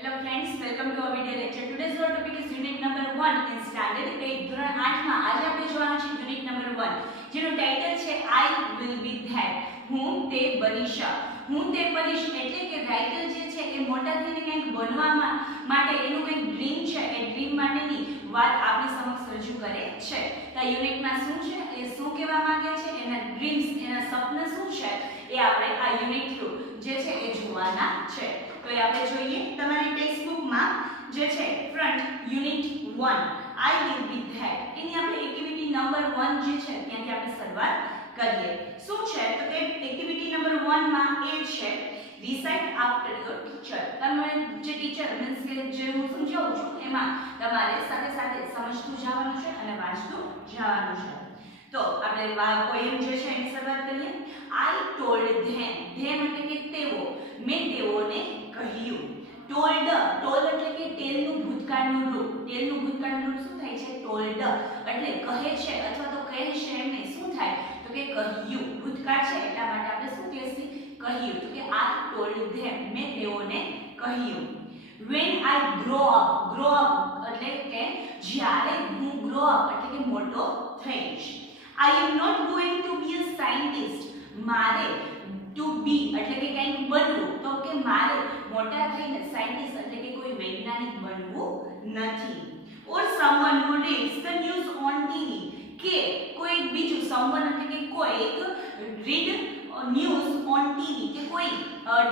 Hello friends, welcome to our video lecture. Today's our topic is unit number 1 in standard 8 ધોરણ 8 માં આજે આપણે જોવાનું છે unit number 1 જેનું ટાઇટલ છે I will be that. હું તે બનીશ. હું તે બનીશ એટલે કે રાઇટર જે છે એ મોટા થઈને કંઈક બનવા માટે એનું કંઈક ડ્રીમ છે એ ડ્રીમ માટેની વાત આપણી સમક્ષ રજૂ કરે છે. તો યુનિટમાં શું છે એ શું કહેવા માંગે છે એના ડ્રીમ્સ એના સપના શું છે એ આપણે આ યુનિટ થ્રુ જે છે એ જોવાના છે. તો આપણે જોઈએ તમારી ટેક્સ્ટ બુકમાં જે છે front unit 1 I will be that એની આપણે એક્ટિવિટી નંબર 1 જે છે ત્યાંથી આપણે શરૂઆત કરીએ. શું છે તો કે એક્ટિવિટી નંબર 1 માં એ છે રિસાઇટ આફ્ટર યોર ટીચર. તમે જે ટીચર મીન્સ કે જે હું સમજાવું છું એમાં તમારે સાથે સાથે સમજતું જવાનું છે અને વાંચતું જવાનું છે. તો આપણે પોએમ જે છે એની શરૂઆત કરીએ. I told them. them એટલે કે તેઓ. મેં તેઓને કહ્યું. told એટલે કે ટેલનું ભૂતકાળનું રૂપ. ટેલનું ભૂતકાળનું રૂપ શું થાય છે? told એટલે કહે છે અથવા તો કહે છે એમને શું થાય તો કે કહ્યું. ભૂતકાળ છે એટલા માટે આપણે શું કહેશું? કહ્યું. તો કે I told them. મેં તેઓને કહ્યું. when I grow up એટલે કે જ્યારે હું grow up એટલે કે મોટો થઈશ. I am not going to be a scientist. મારે to be એટલે કે કંઈક બનવું તો કે મારે મોટા થઈને સાયન્ટિસ્ટ એટલે કે કોઈ વૈજ્ઞાનિક બનવું નથી. or someone who reads the news on TV કે કોઈ બીજું someone એટલે કે કોઈ read news on TV કે કોઈ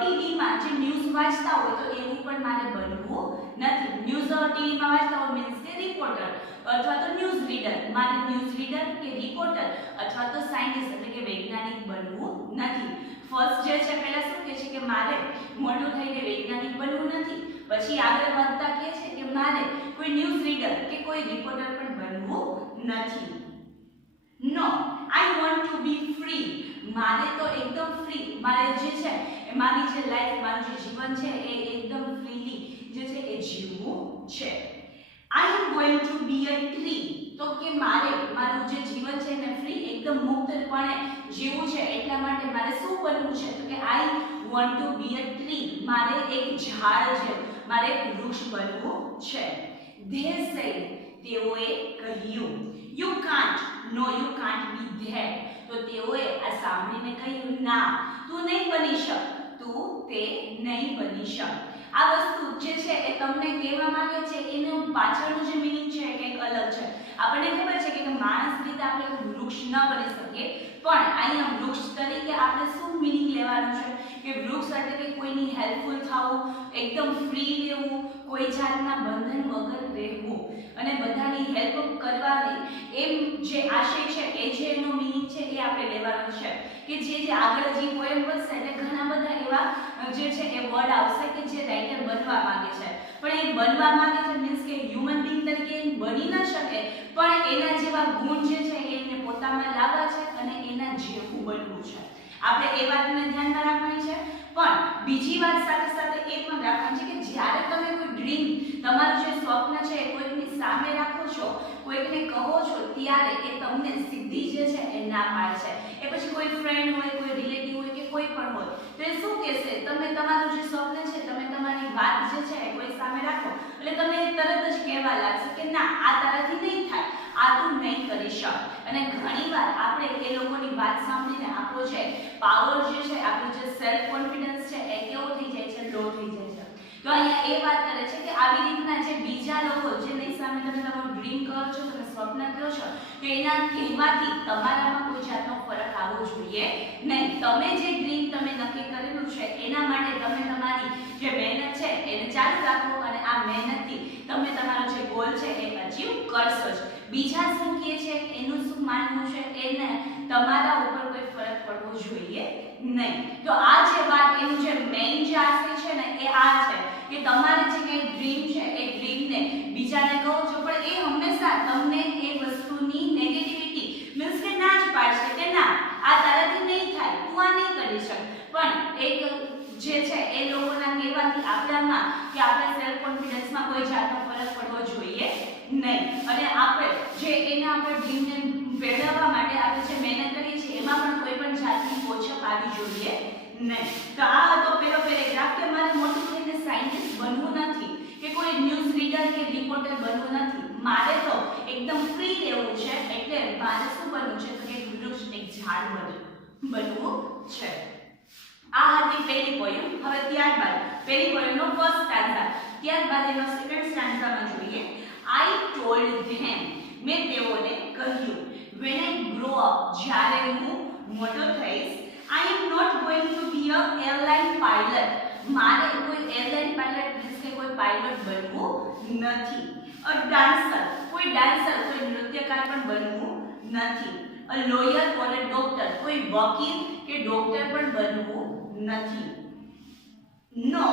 ટીવીમાં જે ન્યૂઝ વાંચતા હોય તો એવું પણ મારે બનવું નથી. ન્યૂઝ ટીવીમાં વાંચતા હોય મીન્સ કે રિપોર્ટર અથવા તો ન્યૂઝ રીડર. મારે ન્યૂઝ રીડર કે રિપોર્ટર અથવા તો સાયન્ટિસ્ટ એટલે કે વૈજ્ઞાનિક બનવું નથી. ફર્સ્ટ જે છે પહેલા શું કહે છે કે મારે મોટું થઈને વૈજ્ઞાનિક બનવું નથી. પછી આગળ વધતા કહે છે કે મારે કોઈ ન્યૂઝ રીડર કે કોઈ રિપોર્ટર પણ બનવું નથી. No I want to be free. મારે તો એકદમ ફ્રી મારે જે છે એ મારી જે લાઈફ મારું જે જીવન છે એ એકદમ ફ્રીલી જે છે એ જીવવું છે. I am going to be a tree. તો કે મારું જે જીવન છે એને ફ્રી એકદમ મુક્તપણે જીવવું છે એટલા માટે મારે શું બનવું છે તો કે I want to be a tree. મારે એક ઝાડ છે મારે એક વૃક્ષ બનવું છે. they said તેઓએ કહ્યું. you can't be that. તો તેઓએ આ સાંભળીને કહ્યું ના તું નહીં બની શક. તું તે નહીં બની શક. આ વસ્તુ જે છે એ તમને કહેવા માંગે છે એનું પાછળનું જે મીનિંગ છે એ કંઈક અલગ છે. આપણને ખબર છે કે માણસ રીતે આપણે કોઈ વૃક્ષ ન બની શકીએ પણ અહીંયા વૃક્ષ તરીકે આપણે શું મીનિંગ લેવાનું છે કે વૃક્ષ એટલે કે કોઈની હેલ્પફુલ થવું, એકદમ ફ્રી રહેવું, કોઈ જાતના બંધન વગર રહેવું અને બધાની હેલ્પ કરવાની એમ જે આશય છે એ જે એનો મીનિંગ છે એ આપણે લેવાનું છે. કે જે આગળ જે પોએમ બનશે એટલે ઘણા બધા એવા જે છે એ વર્ડ આવશે કે જે રાઇટર બનવા માંગે છે પણ એ બનવા માંગે છે મીન્સ કે હ્યુમન બીંગ તરીકે બની ન શકે પણ એના જેવા ગુણ જે છે એને પોતામાં લાવવા છે અને એના જેવું બનવું છે. આપણે એ વાતને ધ્યાનમાં રાખવાની છે પણ બીજી વાત સાથે સાથે એ પણ રાખવાની છે કે જ્યારે તમે કોઈ ડ્રીમ તમારું જે સ્વપ્ન છે એ કોઈકની સામે રાખો છો કોઈકને કહો છો ત્યારે એ તમને સીધી જે છે એ ના પાડે છે. એ પછી કોઈ ફ્રેન્ડ હોય કોઈ રિલેટિવ હોય કે કોઈ પણ હોય તો એ શું કહેશે તમે તમારું જે સ્વપ્ન છે તમે તમારી વાત જે છે કોઈ સામે રાખો એટલે તમને તરત જ કહેવા લાગશે કે ના આ તારાથી નહીં થાય આ તું નહીં કરી શક. અને ઘણીવાર આપણે એ લોકોની વાત સાંભળીને આપણો જે પાવર જે છે આપણું જે સેલ્ફ કોન્ફિડન્સ છે એ કેવો થઈ જાય છે લો થઈ જાય છે. તો અહીંયા એ વાત કરે છે કે આવી રીતના જે બીજા લોકો જેની સામે તમે તમારું ડ્રીમ કરો છો તમે સ્વપ્ન કહો છો તો એના કહેવાથી તમારામાં કોઈ જાતનો ફરક આવવો જોઈએ નહીં. તમે જે ડ્રીમ તમે નક્કી કરેલું છે એના માટે તમે તમારી જે મહેનત છે એને ચાલુ રાખો અને આ મહેનતથી તમે તમારો જે ગોલ છે એ અચીવ કરશો જ. બીજા શું કહે છે એનું શું માનવું છે એને તમારા ઉપર કોઈ ફરક પડવો જોઈએ નહીં. તો આ જે વાત એનું જે મેઇન જે આશય છે ને એ આ છે કે તમારે જે કંઈ ડ્રીમ છે એ ડ્રીમને બીજાને કહો છો પણ એ હંમેશા તમને એ વસ્તુની નેગેટિવિટી મીન્સ કે ના જ પાડશે કે ના આ તારાથી નહીં થાય તું આ નહીં કરી શક. પણ એક જે છે એ લોકોના કહેવાથી આપણામાં કે આપણા સેલ્ફ કોન્ફિડન્સમાં કોઈ જાતનો ફરક પડવો જોઈએ નહીં. અને આપણે જે એના આપણે ડ્રીમને મેળવવા માટે આપણે જે મહેનત કરીએ છીએ એમાં પણ કોઈ પણ જાતની પોચપ આવી જોઈએ નહીં. તો આ હતો પેલો પેરેગ્રાફ કે મારે મોટું થઈને સાયન્ટિસ્ટ બનવું નથી કોઈ ન્યૂઝ રીડર કે રિપોર્ટર બનવું નથી, મારે તો એકદમ ફ્રી રહેવું છે, એટલે મારે શું બનવું છે તો કે વૃક્ષ, એક ઝાડ બનવું છે. આ હતી પહેલી પોયમ. હવે ત્યારબાદ પહેલી પોયમનો ફર્સ્ટ સ્ટાન્ઝા, ત્યારબાદ એનો સેકન્ડ સ્ટાન્ઝામાં જોઈએ. I told them, મેં તેઓને કહ્યું, when I grow up, જ્યારે હું મોટો થઈશ, I am not going to be a airline pilot, મારે કોઈ એરલાઇન પાયલટ મીન્સ કે કોઈ પાયલટ બનવું નથી. અ ડાન્સર, કોઈ ડાન્સર, કોઈ નૃત્યકાર પણ બનવું નથી. અ લોયર ઓર અ ડોક્ટર, કોઈ વકીલ કે ડોક્ટર પણ બનવું નથી. નો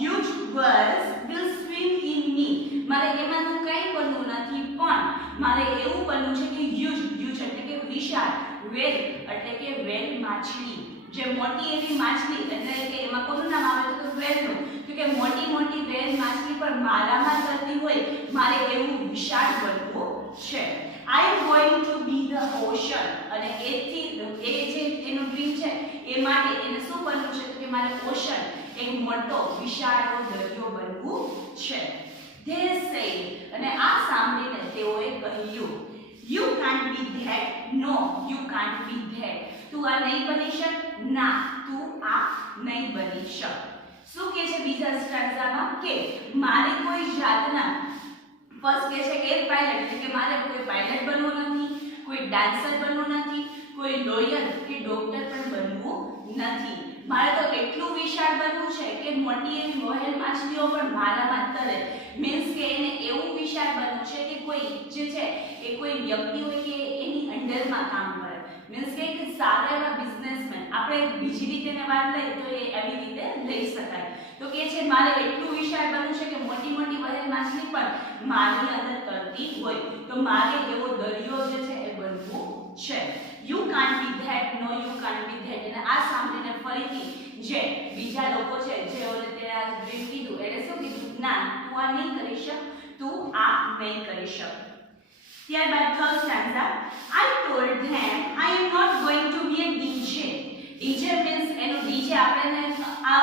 huge whales will swim in me, મારે એમાંનું કંઈ બનવું નથી, પણ મારે એવું બનવું છે કે huge એટલે કે વિશાળ, whale એટલે કે whale માછલી, જે મોટી એવી માછલી, એટલે કે એમાં કોનું નામ આવે તો whaleનું, તો કે મોટી મોટી whale માછલી પણ મારામાં તરતી હોય, મારે એવું વિશાળ બનવું છે. I am going to be the ocean, અને એથી એ જે એનું ડ્રીમ છે એ માટે એને શું બનવું છે તો કે મારે ઓશન, એક મોટો વિશાળ દરિયો બનવું છે. They said, અને આ સાંભળીને તેઓએ કહ્યું, you can't be that, no you can't be that, તું આ નહીં બની શક, ના તું આ નહીં બની શક. શું કહે છે બીજા સ્ટાન્ઝામાં કે મારે કોઈ જાતના, ફર્સ્ટ કહે છે કે એક પાયલટ, એટલે કે મારે કોઈ પાયલટ બનવું નથી, કોઈ ડાન્સર બનવું નથી, કોઈ લોયર કે ડોક્ટર પણ બનવું નથી, મારે તો એટલું વિશાળ બનવું છે કે મોટી એવી વહેલ માછલીઓ પણ મારામાં તરે, મીન્સ કે એને એવું વિશાળ બનવું છે કે કોઈ જે છે એ કોઈ વ્યક્તિ હોય કે એની અંડરમાં કામ કરે, મીન્સ કે એક સારા એવા બિઝનેસમેન, આપણે બીજી રીતે વાત લઈએ તો એ એવી રીતે લઈ શકાય. તો કે છે મારે એટલું વિશાળ બનવું છે કે મોટી મોટી વહેલ માછલી પણ મારી અંદર તરતી હોય, તો મારે એવો દરિયો જે છે એ બનવું છે. You can't be that, no you can't be that. અને આ સાંભળીને ફરીથી જે બીજા લોકો છે જે ઓલે તે આ ડ્રીમ કીધું એટલે શું કીધું, ના તું આ નહીં કરી શક, તું આ નહીં કરી શક. ત્યારબાદ third stanza, I told them I am not going to be a DJ. DJ means એનું DJ આપણે આ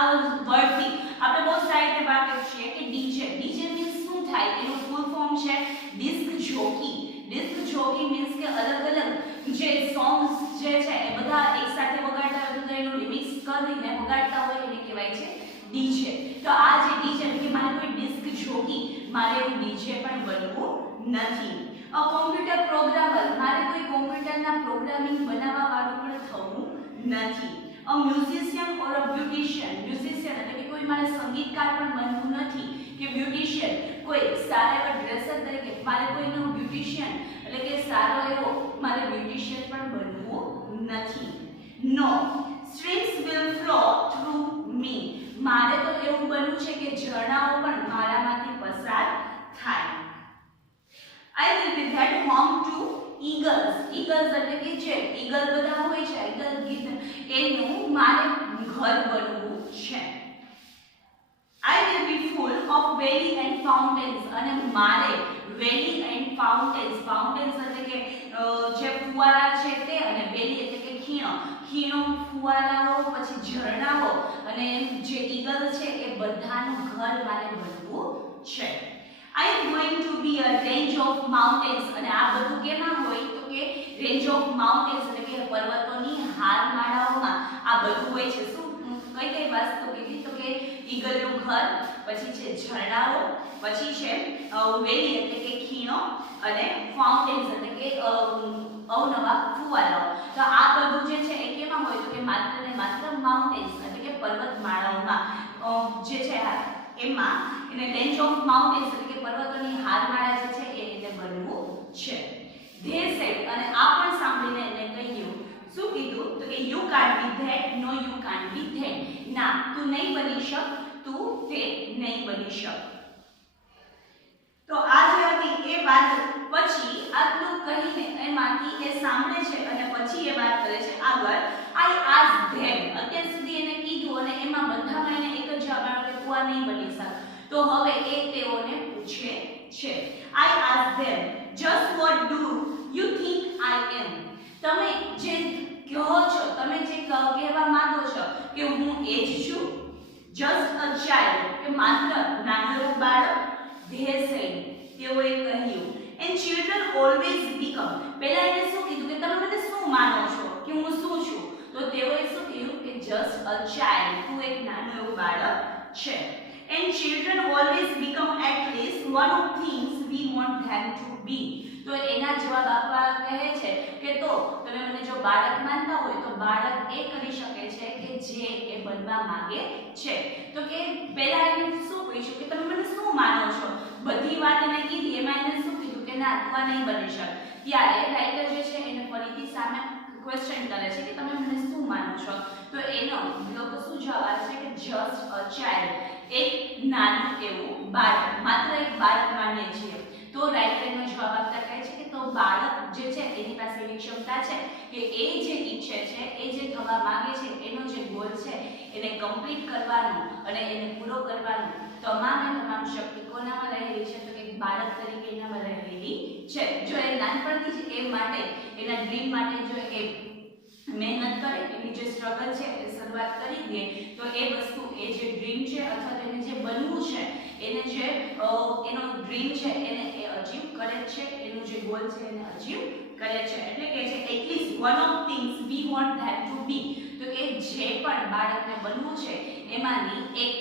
વર્ડથી આપણે બહુ સારી રીતે વાકેફ છીએ કે DJ means શું થાય, એનું ફૂલ ફોર્મ છે disc jockey. Disc jockey means કે અલગ અલગ જે સોંગ્સ જે છે એ બધા એકસાથે વગાડતા હોય તો એનું રિમિક્સ કરીને વગાડતા હોય એને કહેવાય છે ડીજે. તો આ જે ડીજે કે મારે કોઈ ડિસ્ક જોકી, મારે એવું ડીજે પણ બનવું નથી. અ કોમ્પ્યુટર પ્રોગ્રામર, મારે કોઈ કોમ્પ્યુટરના પ્રોગ્રામિંગ બનાવવા વાળું પણ થવું નથી. A musician or a beautician, musician એટલે કે કોઈ મારે સંગીતકાર પણ બનવું નથી, કે બ્યુટિશિયન કોઈ સારા એવા ડ્રેસર તરીકે, મારે કોઈનો બ્યુટિશિયન એટલે કે સારો એવો મારે બ્યુટિશિયન પણ બનવું નથી. નો સ્ટ્રીમ્સ વિલ ફ્લો થ્રુ મી, મારે તો એવું બનવું છે કે ઝરણાઓ પણ મારામાંથી પસાર થાય. I will be that home to eagles. eagles એટલે કે જે ઈગલ બધા હોય છે, ઈગલ ગીત, એનું મારે ઘર બનવું છે. I will be full of valley and fountains, અને મારે valley and fountains, fountains એટલે કે જે ફુવારા છે તે, અને valley એટલે કે ખીણો, ફુવારાઓ, પછી ઝરણાઓ, અને જે ઈગલ છે એ બધાનું ઘર મારે બનવું છે. I am going to be a range of mountains, અને આ બધું કેમાં હોય તો કે range of mountains એટલે કે પર્વતોની હારમાળાઓમાં આ બધું હોય છે. શું કઈ વસ્તુ કીધી તો કે ઈગલનું ઘર, પછી છે ઝરણાઓ, પછી છે વેલી એટલે કે ખીણો, અને ફાઉન્ટેન્સ એટલે કે અવનવા ફુવારાઓ. તો આ બધું જે છે એ કેમાં હોય તો કે માત્ર ને માત્ર માઉન્ટેન્સ એટલે કે પર્વતમાળાઓમાં જે છે એમાં એને રેન્જ ઓફ માઉન્ટેન્સ એટલે કે પર્વતોની હારમાળા જે છે એ રીતે બનવું છે. ધે સેડ, અને આ પણ સાંભળીને એને કહ્યું, શું કીધું તો કે you can't be that, no you can't be that, ના તું નહીં બની શક, તું તે નહીં બની શક. તો આ જે હતી એ વાત પછી આટલું કહીને એમાંથી એ સાંભળે છે અને પછી એ વાત કરે છે આગળ. આઈ આસ્ક ધેમ, અત્યાર સુધી એને કીધું અને એમાં બધામાં એને એક જ જવાબ આવ્યો કે તું આ નહીં બની શક. તો હવે એ તેઓને પૂછે છે, I ask them just what do you think I am, તમે જે કહો છો, તમે જે કહેવા માંગો છો કે હું એ જ છું. જસ્ટ અ ચાઇલ્ડ કે માત્ર નાનકડું બાળક, they said, તેઓએ કહ્યું. And children always become. પહેલા એને શું કીધું કે તમે મને શું માનો છો કે હું શું છું? તો તેઓએ શું કહ્યું કે just a child. તું એક નાનું એવું બાળક છે. And children always become at least one of things we want them to be. તો એના જવાબ આપવા કહે છે કે તો તમે મને જો બાળક માનતા હોય તો બાળક એ કરી શકે છે કે જે એ બનવા માંગે છે. તો કે પહેલા એને શું પૂછ્યું કે તમે મને શું માનો છો? બધી વાત એને કીધી, એમાં એને શું કીધું કે ના તું આ નહીં બની શક. ત્યારે રાઇટર જે છે એને ફરીથી સામે ક્વેશ્ચન કરે છે કે તમે મને શું માનો છો? તો એનો લોકો શું જવાબ આપે છે કે just a child. એક નાનું એવું બાળક, માત્ર એક બાળક માનીએ છીએ. તો રાઇટર એનો જવાબ આપતા કહે છે કે તો બાળક જે છે એની પાસે એવી ક્ષમતા છે કે એ જે ઈચ્છે છે, એ જે થવા માંગે છે, એનો જે ગોલ છે એને કમ્પ્લીટ કરવાનો અને એને પૂરો કરવાનો તમામે તમામ શક્તિ કોનામાં રહેલી છે? તો કે બાળક તરીકે એનામાં રહેલી છે. જો એ નાનપણથી જ એ માટે એના ડ્રીમ માટે જો એ મહેનત કરે, એની જે સ્ટ્રગલ છે એ શરૂઆત કરી દે, તો એ વસ્તુ એ જે ડ્રીમ છે અથવા તો એને જે બનવું છે, એને જે એનો ડ્રીમ છે એને એ અચીવ કરે છે, એનું જે ગોલ છે એને અચીવ કરે છે. એટલે કે છે at least one of things we want them to be. તો કે જે પણ બાળકને બનવું છે એમાંની એક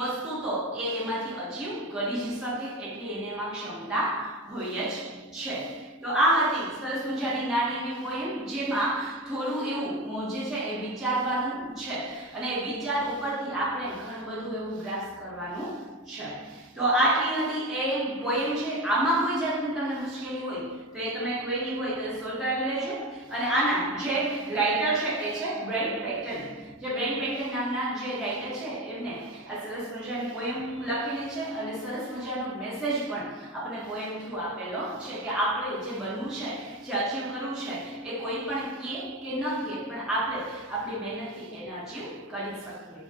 વસ્તુ તો એ એમાંથી અચીવ કરી જ શકે એટલી એને એમાં ક્ષમતા હોય જ છે. તો આ હતી સરસ મજાની નાની એવી પોએમ, જેમાં થોડું એવું જે છે એ વિચારવાનું છે અને વિચાર ઉપરથી આપણે ઘણું બધું એવું ગ્રાસ્પ કરવાનું છે. તો આટલી હતી એ પોએમ છે. આમાં કોઈ જાતની તમને મુશ્કેલી હોય તો એ તમે ક્વેરી હોય તો સોલ્વ કરી લેજો. અને આના જે રાઇટર છે એ છે બ્રેન પેટન. જે બ્રેન પેટન નામના જે રાઇટર છે એમને આ સરસ મજાની પોએમ લખેલી છે અને સરસ મજાનો મેસેજ પણ આપણે પોએમ થ્રુ આપેલો છે કે આપણે જે બનવું છે, જે અચીવ કરવું છે, એ કોઈ પણ કહે કે ન કહે પણ આપણે આપણી મહેનતથી એને અચીવ કરી શકીએ.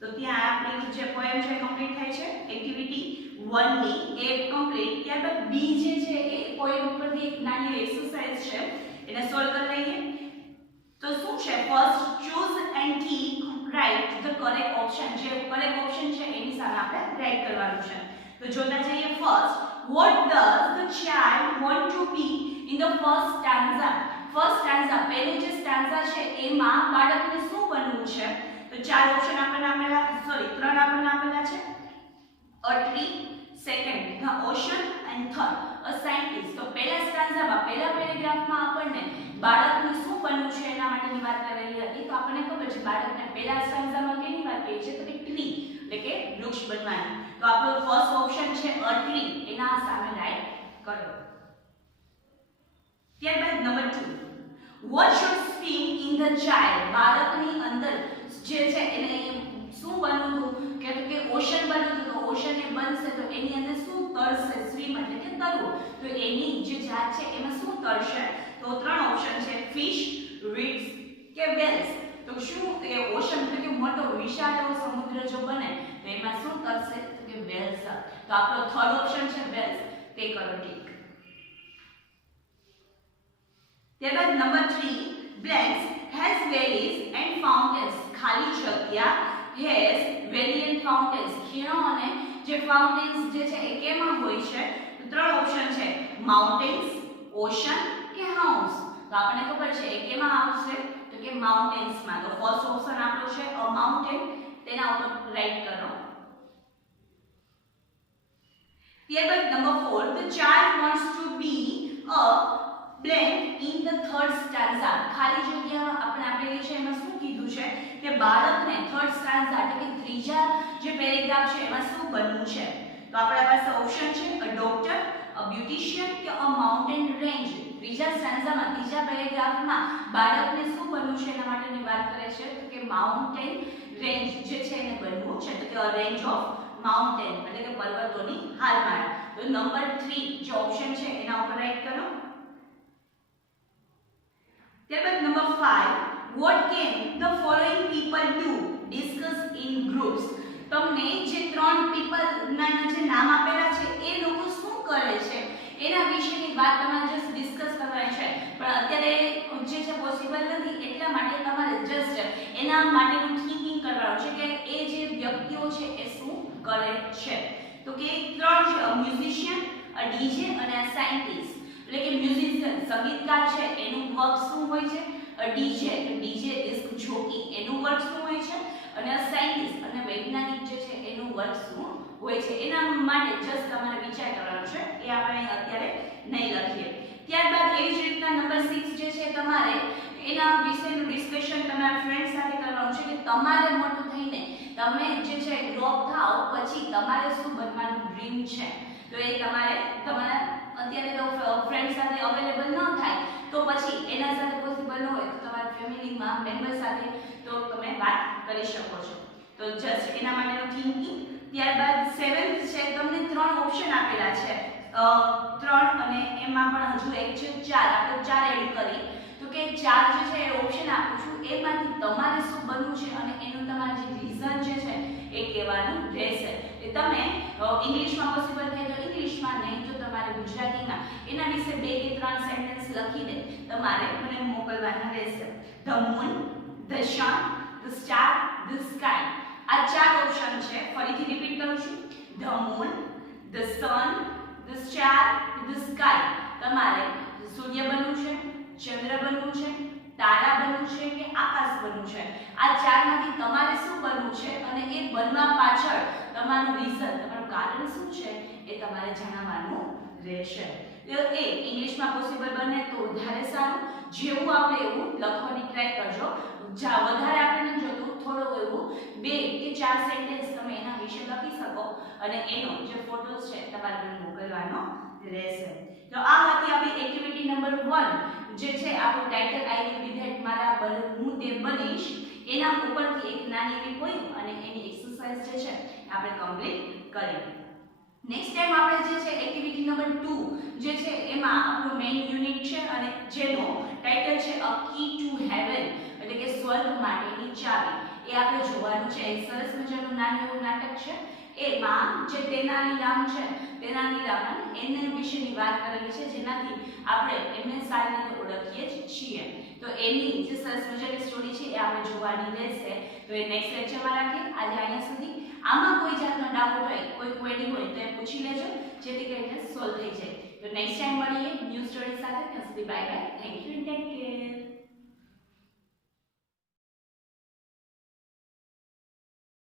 તો ત્યાં આપણી જે પોએમ છે કમ્પ્લીટ થાય છે. એક્ટિવિટી 1 ની એ કમ્પ્લીટ. ત્યારબાદ બી જે છે એ પોએમ ઉપરથી એક નાની એક્સરસાઇઝ છે, એને સોલ્વ કરી લઈએ. તો શું છે? First choose and tick write the correct option. જે કરેક્ટ ઓપ્શન છે એની સામે આપણે રાઇટ કરવાનું છે. તો જોતા જઈએ. First, what does the child want to be in the first stanza? First stanza, પહેલું જે સ્ટાન્ઝા છે એમાં બાળકને શું બનવું છે? તો ચાર ઓપ્શન આપણને આપેલા, ત્રણ આપણને આપેલા છે. a tree, second the ocean and third a scientist. તો પહેલા સ્ટાન્ઝામાં પહેલા પેરેગ્રાફમાં આપણને બાળકને શું બનવું છે એના માટેની વાત કરેલી હતી. તો આપણને ખબર છે બાળકને પહેલા સ્ટાન્ઝામાં કેની વાત કરી છે? તો કે ટ્રી એટલે કે વૃક્ષ બનવાની. તો આપણો ફર્સ્ટ ઓપ્શન છે a tree, એના સામે રાઈટ કરો. ત્યારબાદ number 2, what should swim in the child? બાળકની અંદર જે છે એને શું બનવું હતું કે ઓશન બનવું હતું. તો ઓશન એ બનશે તો એની અંદર શું તરશે? સ્વિમ એટલે કે તરવું. તો એની જે જાત છે એમાં શું તરશે? તો ત્રણ ઓપ્શન છે, ફિશ, રીડ્સ કે વેલ્સ. તો શું એ ઓશન એટલે કે મોટો વિશાળ એવો સમુદ્ર જો બને તો એમાં શું તરશે? તો કે વેલ્સ. તો આપણો થર્ડ ઓપ્શન છે વેલ્સ, તે કરો ટીક. ત્યારબાદ number 3, blanks has valleys and fountains. ખાલી જગ્યા has valley and fountains. ખીણો અને જે ફાઉન્ટેન્સ જે છે એ કેમાં હોય છે? તો ત્રણ ઓપ્શન છે, માઉન્ટેન્સ, ઓશન કે હાઉસ. તો આપણને ખબર છે એ કેમાં આવશે? તો કે માઉન્ટેન્સ માં. તો ફર્સ્ટ ઓપ્શન આપણો છે અ માઉન્ટેન, તેના ઉપર રાઈટ કરો. ત્યારબાદ number 4, the child wants to be a blank in the third stanza. ખાલી જગ્યા આપણે આપેલી છે એમાં શું કીધું છે કે બાળકને થર્ડ સ્ટાન્ઝા એટલે કે ત્રીજા જે પેરેગ્રાફ છે એમાં શું બનવું છે? તો આપણા પાસે ઓપ્શન છે અ ડોક્ટર, અ બ્યુટિશિયન કે અ માઉન્ટેન રેન્જ. ત્રીજા સ્ટાન્ઝામાં ત્રીજા પેરેગ્રાફમાં બાળકને શું બનવું છે એના માટેની વાત કરે છે તો કે માઉન્ટેન રેન્જ જે છે એને બનવું છે. તો કે અ રેન્જ ઓફ માઉન્ટેન એટલે કે પર્વતોની હારમાળા. તો નંબર 3 જે ઓપ્શન છે એના ઉપર રાઈટ કરો. ત્યારબાદ number 5, what can the following people do? Discuss in groups. તમને જે ત્રણ પીપલ ના જે નામ આપેલા છે એ લોકો શું કરે છે એના વિશેની વાત તમારે જસ્ટ ડિસ્કસ કરવાની છે. પણ અત્યારે જે છે પોસિબલ નથી, એટલા માટે તમારે જસ્ટ એના માટેનું થિંકિંગ કરવાનું છે કે એ જે વ્યક્તિઓ છે એ શું કરે છે. તો કે ત્રણ છે, મ્યુઝિશિયન, અ ડીજે અને અ સાયન્ટિસ્ટ. એટલે કે મ્યુઝિશિયન સંગીતકાર છે એનું વર્ક શું હોય છે, અ ડીજે તો ડીજે ડિસ્ક જોકી એનું વર્ક શું હોય છે, અને અ સાયન્ટિસ્ટ અને વૈજ્ઞાનિક જે છે એનું વર્ક શું હોય છે. એના માટે જસ્ટ તમારે વિચાર કરવાનો છે, એ આપણે અત્યારે નહીં લખીએ. ત્યારબાદ એવી જ રીતના નંબર 6 જે છે તમારે એના વિશેનું ડિસ્કશન તમારા ફ્રેન્ડ સાથે કરવાનું છે કે તમારે મોટું થઈને તમે જે છે ગ્રોઅપ થાઓ પછી તમારે શું બનવાનું ડ્રીમ છે. તો એ તમારે તમારા અત્યારે તો ફ્રેન્ડ સાથે અવેલેબલ ન થાય તો પછી એના સાથે પોસિબલ ન હોય તો તમારા ફેમિલીમાં મેમ્બર સાથે તો તમે વાત કરી શકો છો. તો જસ્ટ એના માટેનું થિંકિંગ. ત્યારબાદ 7th છે, તમને 3 ઓપ્શન આપેલા છે, 3 અને એમાં પણ હજુ એક છે 4, આપણે 4 એડ કરી તો કે 4 જે છે એ ઓપ્શન આપું છું, એમાંથી તમારે શું બનવું છે અને એનું તમારે જે રીઝન જે છે એ કહેવાનું રહેશે. એ તમે ઇંગ્લિશમાં પોસિબલ થાય તો ઇંગ્લિશમાં, નહીં તો તમારે ગુજરાતીમાં એના વિશે 2 કે 3 સેન્ટેન્સ લખીને તમારે મને મોકલવાના રહેશે. The moon, the sun, the star, the sky. આ 4 ઓપ્શન છે, ફરીથી રિપીટ કરું છું. The moon, the sun, the star, the sky. તમારે સૂર્ય બનવું છે, ચંદ્ર બનવું છે, તારા બનવું છે કે આકાશ બનવું છે. આ 4 માંથી તમારે શું બનવું છે અને એ બનવા પાછળ તમારું રીઝન, તમારું કારણ શું છે એ તમારે જણાવવાનું રહેશે. એ ઇંગ્લિશમાં પોસિબલ બને તો વધારે સારું, જેવું આવડે એવું લખવાની ટ્રાય કરજો. વધારે આપણે ન જોતું, થોડું એવું 2 કે 4 સેન્ટેન્સ તમે એના વિશે લખી શકો અને એનો જે ફોટોસ છે તમારે મને મોકલવાનો રહેશે. તો આ હતી આપણી એક્ટિવિટી નંબર 1 જે છે આપણું title I will be that, મારા હું તે બનીશ, એના ઉપરથી એક નાની એવી પોઈમ અને એની એક્સરસાઇઝ જે છે આપણે કમ્પ્લીટ કરી. નેક્સ્ટ ટાઈમ આપણે જે છે એક્ટિવિટી નંબર 2 જે છે એમાં આપણું મેઇન યુનિટ છે અને જેનો ટાઇટલ છે અ કી ટુ હેવન, એટલે કે સ્વર્ગ માટેની ચાવી. એ આપણે જોવાનું છે. એક સરસ મજાનું નાનું એવું નાટક છે. એમાં જે તેનાલીરામ છે, તેનાલીરામ એના વિશેની વાત કરેલી છે, જેનાથી આપણે એમને સારી રીતે ઓળખીએ છીએ. તો એની જે સરસ મજાની સ્ટોરી છે એ આપણે જોવાની રહેશે. તો એ નેક્સ્ટ લેક્ચરમાં રાખીએ. આજે અહીંયા સુધી. આમાં કોઈ જાતનો ડાઉટ હોય, કોઈ ક્વેરી હોય તો એ પૂછી લેજો, જેથી કરીને સોલ્વ થઈ જાય. તો નેક્સ્ટ ટાઈમ મળીએ ન્યૂ સ્ટોરી સાથે. ત્યાં સુધી bye bye, thank you and take care.